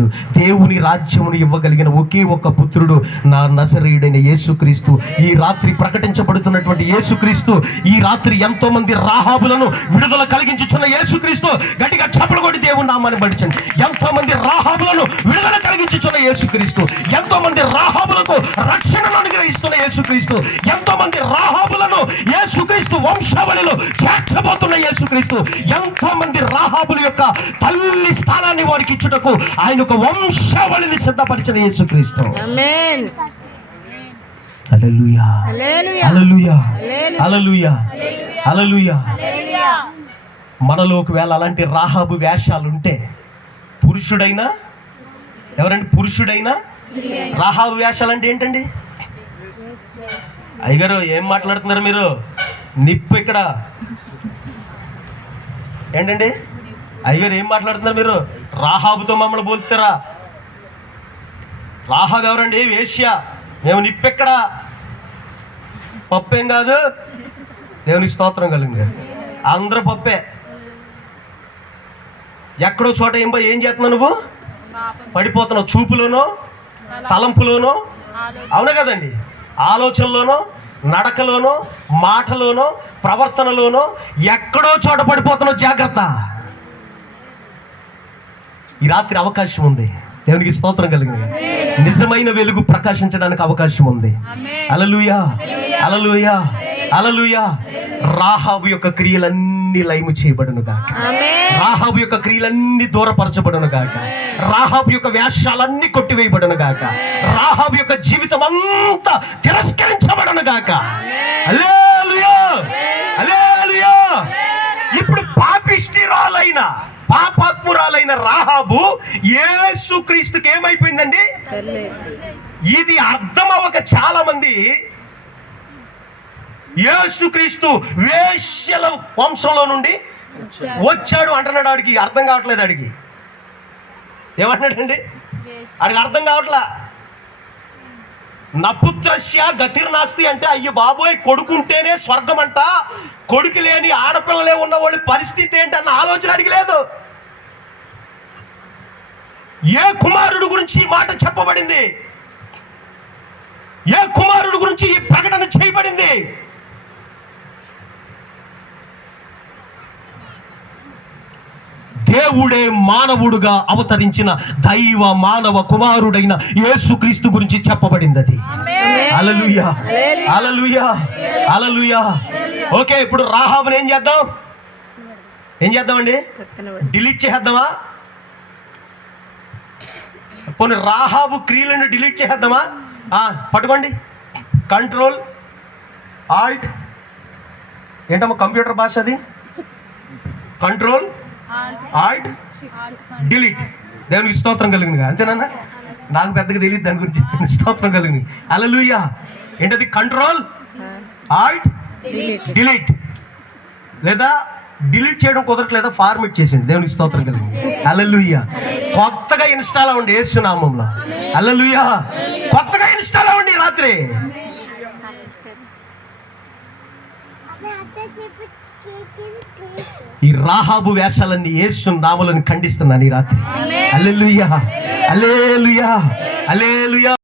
దేవుని రాజ్యమును ఇవ్వగలిగిన ఒకే ఒక్క పుత్రుడు నా నజరేయుడైన యేసుక్రీస్తు. ఈ రాత్రి ప్రకటించబడుతున్నటువంటి యేసుక్రీస్తు, ఈ రాత్రి ఎంతో మంది రాహాబులను విడుదల కలిగించుచున్న యేసుక్రీస్తు. గట్టిగా చప్పలు కొట్టి దేవుని నామాన్ని పఠించండి. ఎంతో మంది రాహాబులను విడుదల కలిగించుచున్న యేసుక్రీస్తు, ఎంతో మంది రాహాబులకు రక్షణను అనుగ్రహిస్తున్న యేసుక్రీస్తు, ఎంతో మంది రాహాబులను యేసుక్రీస్తు వంశావళిలో చేర్చబోతున్న యేసుక్రీస్తు, ఎంతో మంది రాహాబుల యొక్క తల్లి స్థానాన్ని వారికి ఇచ్చుటకు ఆయన ఒక వంశావళిని సిద్ధపరిచిన యేసుక్రీస్తు. ఆమేన్. హల్లెలూయా, హల్లెలూయా, హల్లెలూయా, హల్లెలూయా, హల్లెలూయా. హల్లెలూయా. మనలో ఒకవేళ అలాంటి రాహాబు వేషాలు ఉంటే, పురుషుడైనా ఎవరండి, పురుషుడైనా రాహాబు వేషాలు అంటే ఏంటండి? అయ్యగారు ఏం మాట్లాడుతున్నారు మీరు? నిప్పు ఇక్కడ ఏంటండి? అయ్యగారు ఏం మాట్లాడుతున్నారు మీరు? రాహాబుతో మమ్మల్ని పోలుతారా? రాహాబు ఎవరండి? వేశ్య. మేము నిప్పెక్కడ? పప్పేం కాదు. దేవుని స్తోత్రం కలిగింది. అందరూ పప్పే. ఎక్కడో చోట ఏం చేస్తున్నావు నువ్వు? పడిపోతున్నావు. చూపులోనో తలంపులోనో, అవునా కదండి, ఆలోచనలోనో నడకలోనో మాటలోనో ప్రవర్తనలోనో ఎక్కడో చోట పడిపోతున్నావు. జాగ్రత్త. ఈ రాత్రి అవకాశం ఉంది. దేవునికి స్తోత్రం కలిగింది. నిజమైన వెలుగు ప్రకాశించడానికి అవకాశం ఉంది. హల్లెలూయా, హల్లెలూయా, హల్లెలూయా. రాహాబు యొక్క క్రియలన్నీ లయము చేయబడును గాక. రాహాబు యొక్క క్రియలన్నీ దూరపరచబడును గాక. రాహాబు యొక్క వేషాలన్నీ కొట్టివేయబడును గాక. రాహాబు యొక్క జీవితం అంతా తిరస్కరించబడును గాక. హల్లెలూయా, హల్లెలూయా. ఇప్పుడు పాపిష్టిరాలైన పాపాత్మురాలైన రాహాబు యేసుక్రీస్తుకి ఏమైపోయిందండి? ఇది అర్థం అవ్వక చాలా మంది యేసుక్రీస్తు వేశ్యల వంశంలో నుండి వచ్చాడు అంటున్నాడు. ఆడికి అర్థం కావట్లేదు. ఆడికి ఏమంటున్నాడండి? ఆడికి అర్థం కావట్లా. నపుత్రస్య గతిర్నాస్తి అంటే అయ్యో బాబోయ్, కొడుకుంటేనే స్వర్గం అంట, కొడుకు లేని ఆడపిల్లలే ఉన్న వాళ్ళ పరిస్థితి ఏంటన్న ఆలోచన అడిగి లేదు. ఏ కుమారుడు గురించి ఈ మాట చెప్పబడింది? ఏ కుమారుడు గురించి ఈ ప్రకటన చేయబడింది? దేవుడే మానవుడుగా అవతరించిన దైవ మానవ కుమారుడైన యేసుక్రీస్తు గురించి చెప్పబడింది. అది హల్లెలూయా, హల్లెలూయా, హల్లెలూయా. ఓకే, ఇప్పుడు రాహాబుని ఏం చేద్దామండి? డిలీట్ చేద్దామా? పోనీ రాహాబు క్రియలను డిలీట్ చేద్దామా? పట్టుకోండి. కంట్రోల్ ఆల్ట్, ఏంటమ్మా కంప్యూటర్ భాష అది? Control Alt delete. దేవునికి స్తోత్రం కలిగింది. అంతేనా? నాకు పెద్దగా తెలియదు దాని గురించి. స్తోత్రం కలిగింది. హల్లెలూయా. ఏంటది? Control Alt delete. లేదా డిలీట్ చేయడం కుదరట్లేదా? ఫార్మేట్ చేసింది. దేవునికి స్తోత్రం కలిగింది. హల్లెలూయా. కొత్తగా ఇన్స్టాల్ అవ్వండి యేసు నామములో. హల్లెలూయా. కొత్తగా ఇన్స్టాల్ అవ్వండి రాత్రి. ఈ రాహాబు వేషాలన్నీ యేసు నామములను ఖండిస్తున్నాను ఈ రాత్రి. హల్లెలూయా, హల్లెలూయా, హల్లెలూయా.